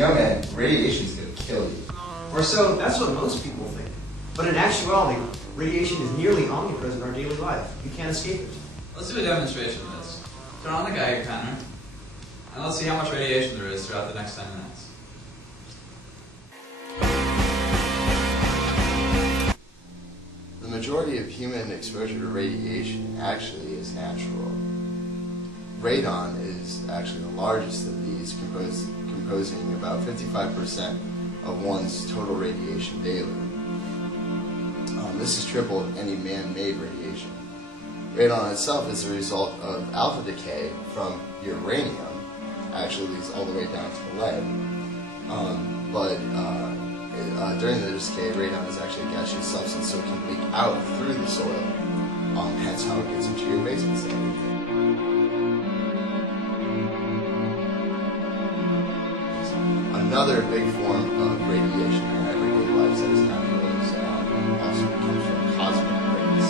know, man, radiation's gonna kill you. Or so, that's what most people think. But in actuality, radiation is nearly omnipresent in our daily life. You can't escape it. Let's do a demonstration of this. Turn on the Geiger counter, and let's see how much radiation there is throughout the next 10 minutes. The majority of human exposure to radiation actually is natural. Radon is actually the largest of these, composing about 55% of one's total radiation daily. This is triple any man-made radiation. Radon itself is a result of alpha decay from uranium. Actually leads all the way down to lead. During the decay, radon is actually a gaseous substance, so it can leak out through the soil. Hence how it gets into your basements and everything. Another big form of radiation in our everyday lives that is natural is also comes from cosmic rays.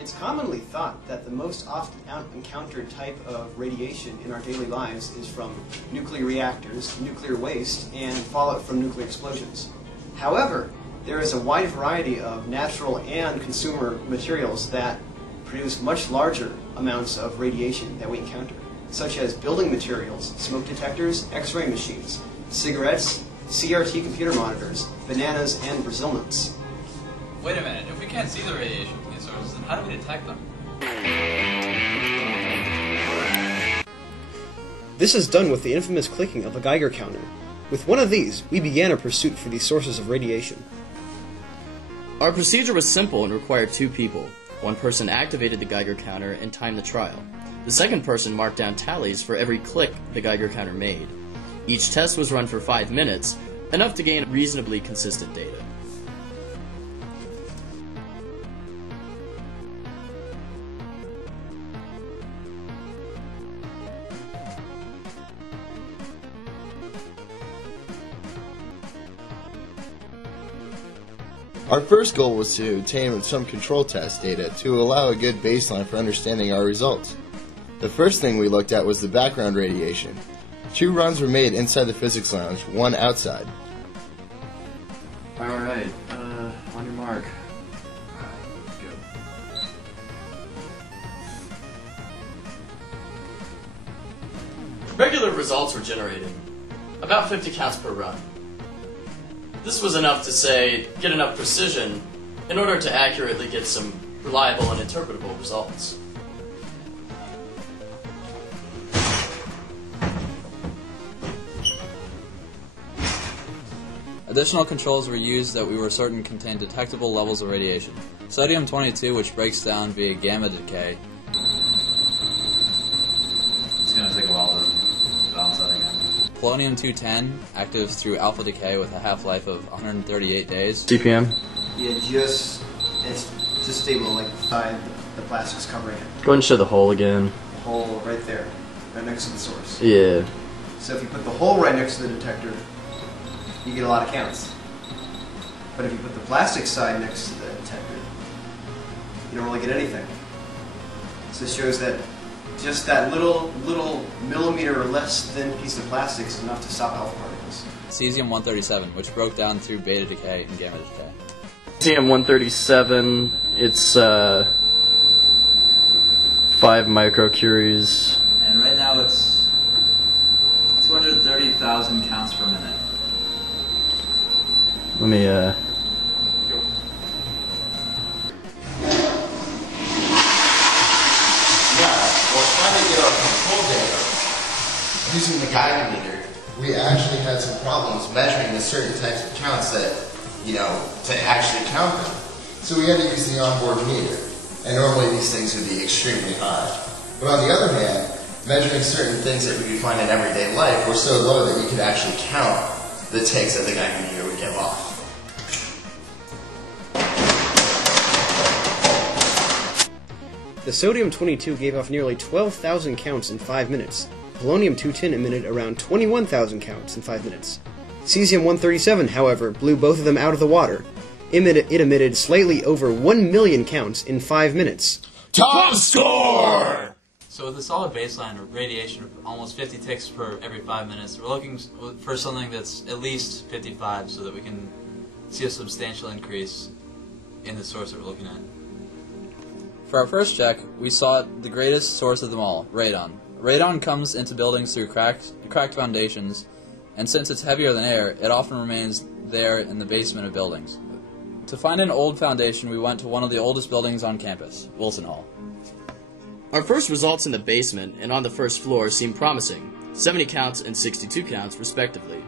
It's commonly thought that the most often encountered type of radiation in our daily lives is from nuclear reactors, nuclear waste, and fallout from nuclear explosions. However, there is a wide variety of natural and consumer materials that produce much larger amounts of radiation that we encounter, such as building materials, smoke detectors, X-ray machines, cigarettes, CRT computer monitors, bananas, and Brazil nuts. Wait a minute, if we can't see the radiation from these sources, then how do we detect them? This is done with the infamous clicking of a Geiger counter. With one of these, we began a pursuit for these sources of radiation. Our procedure was simple and required two people. One person activated the Geiger counter and timed the trial. The second person marked down tallies for every click the Geiger counter made. Each test was run for 5 minutes, enough to gain reasonably consistent data. Our first goal was to obtain some control test data to allow a good baseline for understanding our results. The first thing we looked at was the background radiation. 2 runs were made inside the physics lounge, 1 outside. Alright, on your mark. Let's go. Regular results were generated, about 50 counts per run. This was enough to say, get enough precision in order to accurately get some reliable and interpretable results. Additional controls were used that we were certain contained detectable levels of radiation. Sodium-22, which breaks down via gamma decay. It's going to take a while to balance that again. Polonium-210, active through alpha decay with a half-life of 138 days. CPM? Yeah, it's just stable, like beside the plastic's covering it. Go ahead and show the hole again. The hole right there, right next to the source. Yeah. So if you put the hole right next to the detector, you get a lot of counts. But if you put the plastic side next to the detector, you don't really get anything. So this shows that just that little millimeter or less thin piece of plastic is enough to stop alpha particles. Cesium-137, which broke down through beta decay and gamma decay. Cesium-137, it's 5 microcuries. And right now it's 230,000 counts per minute. Let me Using the Geiger meter, we actually had some problems measuring the certain types of counts that, to actually count them. So we had to use the onboard meter. And normally these things would be extremely high. But on the other hand, measuring certain things that we could find in everyday life were so low that you could actually count the ticks that the Geiger meter would give off. The sodium-22 gave off nearly 12,000 counts in 5 minutes. Polonium-210 emitted around 21,000 counts in 5 minutes. Cesium-137, however, blew both of them out of the water. It emitted slightly over 1 million counts in 5 minutes. Top score! So with a solid baseline radiation of almost 50 ticks per every 5 minutes, we're looking for something that's at least 55 so that we can see a substantial increase in the source that we're looking at. For our first check, we sought the greatest source of them all, radon. Radon comes into buildings through cracked foundations, and since it's heavier than air, it often remains there in the basement of buildings. To find an old foundation, we went to one of the oldest buildings on campus, Wilson Hall. Our first results in the basement and on the first floor seemed promising, 70 counts and 62 counts respectively.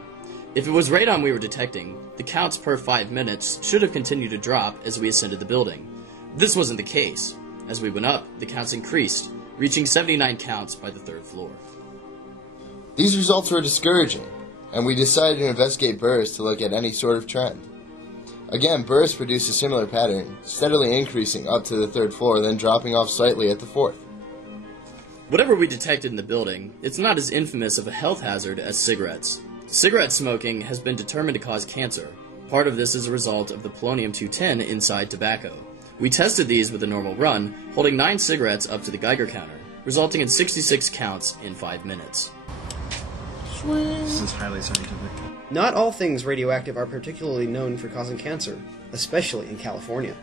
If it was radon we were detecting, the counts per 5 minutes should have continued to drop as we ascended the building. This wasn't the case. As we went up, the counts increased, reaching 79 counts by the 3rd floor. These results were discouraging, and we decided to investigate burrs to look at any sort of trend. Again, burrs produced a similar pattern, steadily increasing up to the 3rd floor, then dropping off slightly at the 4th. Whatever we detected in the building, it's not as infamous of a health hazard as cigarettes. Cigarette smoking has been determined to cause cancer. Part of this is a result of the polonium-210 inside tobacco. We tested these with a normal run, holding 9 cigarettes up to the Geiger counter, resulting in 66 counts in 5 minutes. This is highly scientific. Not all things radioactive are particularly known for causing cancer, especially in California.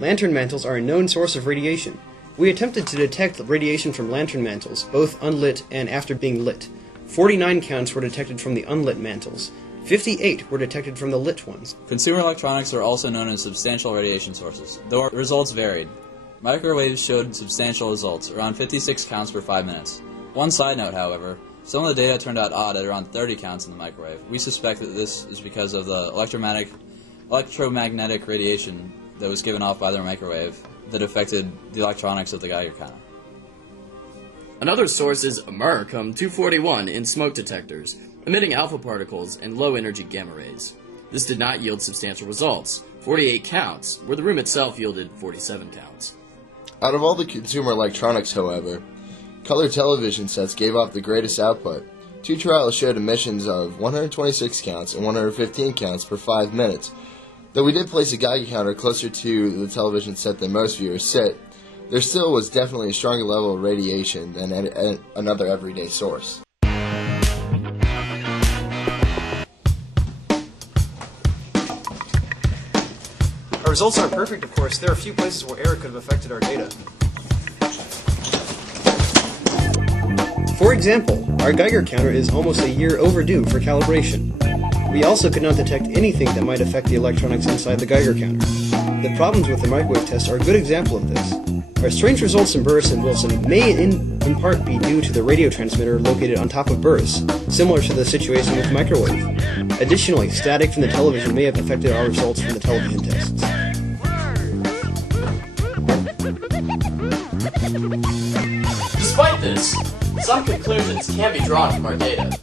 Lantern mantles are a known source of radiation. We attempted to detect radiation from lantern mantles, both unlit and after being lit. 49 counts were detected from the unlit mantles. 58 were detected from the lit ones. Consumer electronics are also known as substantial radiation sources, though our results varied. Microwaves showed substantial results, around 56 counts per 5 minutes. One side note, however, some of the data turned out odd at around 30 counts in the microwave. We suspect that this is because of the electromagnetic radiation that was given off by their microwave that affected the electronics of the Geiger counter. Another source is Americum-241 in smoke detectors, emitting alpha particles and low-energy gamma rays. This did not yield substantial results, 48 counts, where the room itself yielded 47 counts. Out of all the consumer electronics, however, color television sets gave off the greatest output. 2 trials showed emissions of 126 counts and 115 counts per 5 minutes. Though we did place a Geiger counter closer to the television set than most viewers sit, there still was definitely a stronger level of radiation than another everyday source. Our results aren't perfect, of course. There are a few places where error could have affected our data. For example, our Geiger counter is almost a year overdue for calibration. We also could not detect anything that might affect the electronics inside the Geiger counter. The problems with the microwave test are a good example of this. Our strange results in Burris and Wilson may in part be due to the radio transmitter located on top of Burris, similar to the situation with microwave. Additionally, static from the television may have affected our results from the television tests. Despite this, some conclusions can be drawn from our data.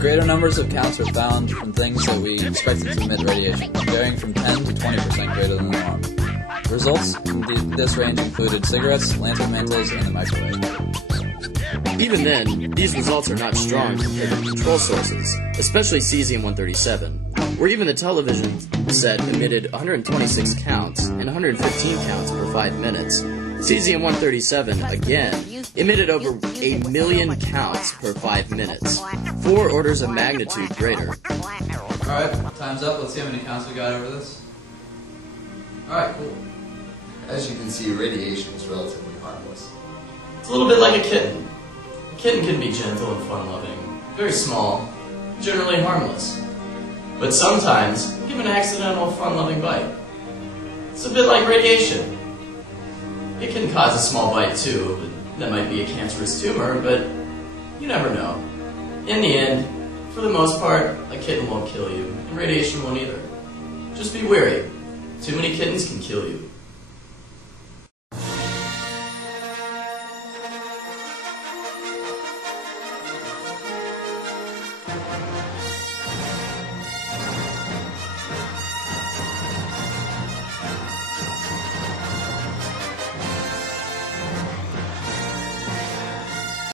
Greater numbers of counts were found from things that we expected to emit radiation, varying from 10 to 20% greater than the norm. The results from this range included cigarettes, lantern mantles, and the microwave. Even then, these results are not strong compared to control sources, especially cesium-137, where even the television set emitted 126 counts and 115 counts per 5 minutes. Cesium-137, again, emitted over 1 million counts per 5 minutes, 4 orders of magnitude greater. Alright, time's up. Let's see how many counts we got over this. Alright, cool. As you can see, radiation is relatively harmless. It's a little bit like a kitten. A kitten can be gentle and fun-loving, very small, generally harmless. But sometimes, give an accidental fun-loving bite. It's a bit like radiation. It can cause a small bite too, but that might be a cancerous tumor, but you never know. In the end, for the most part, a kitten won't kill you, and radiation won't either. Just be wary. Too many kittens can kill you.